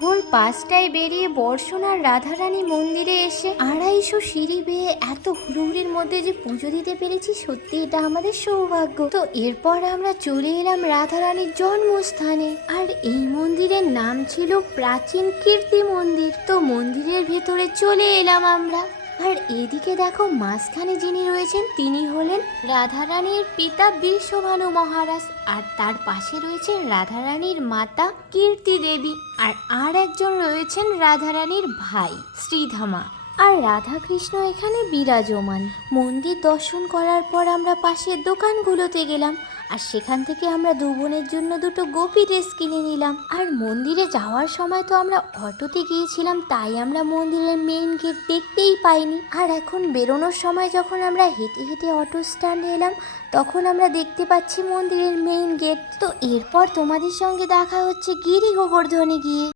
ভোর 5টায় বেরিয়ে বর্ষণ আর রাধারানী মন্দিরে এসে 250 সিঁড়ি বেয়ে এত হুড়োহুড়ির মধ্যে যে পুজো দিতে পেরেছি, সত্যি এটা আমাদের সৌভাগ্য। তো এরপর আমরা চলে এলাম রাধারানীর জন্মস্থানে, আর এই মন্দিরের নাম ছিল প্রাচীন কীর্তি মন্দির। তো মন্দিরের ভেতরে চলে এলাম আমরা। আর এদিকে দেখো, মাঝখানে যিনি রয়েছেন তিনি হলেন রাধারানীর পিতা বৃষভানু মহারাজ, আর তার পাশে রয়েছে রাধারানীর মাতা কীর্তি দেবী, আর একজন রয়েছেন রাধারানীর ভাই শ্রীধামা। আর রাধাকৃষ্ণ এখানে বিরাজমান। মন্দির দর্শন করার পর আমরা পাশের দোকানগুলোতে গেলাম, আর সেখান থেকে আমরা দু বোনের জন্য দুটো গোপী ড্রেস কিনে নিলাম। আর মন্দিরে যাওয়ার সময় তো আমরা অটোতে গিয়েছিলাম, তাই আমরা মন্দিরের মেইন গেট দেখতেই পাইনি। আর এখন বেরোনোর সময় যখন আমরা হেঁটে হেঁটে অটো স্ট্যান্ডে এলাম, তখন আমরা দেখতে পাচ্ছি মন্দিরের মেইন গেট। তো এরপর তোমাদের সঙ্গে দেখা হচ্ছে গিরি গোবর্ধনে গিয়ে।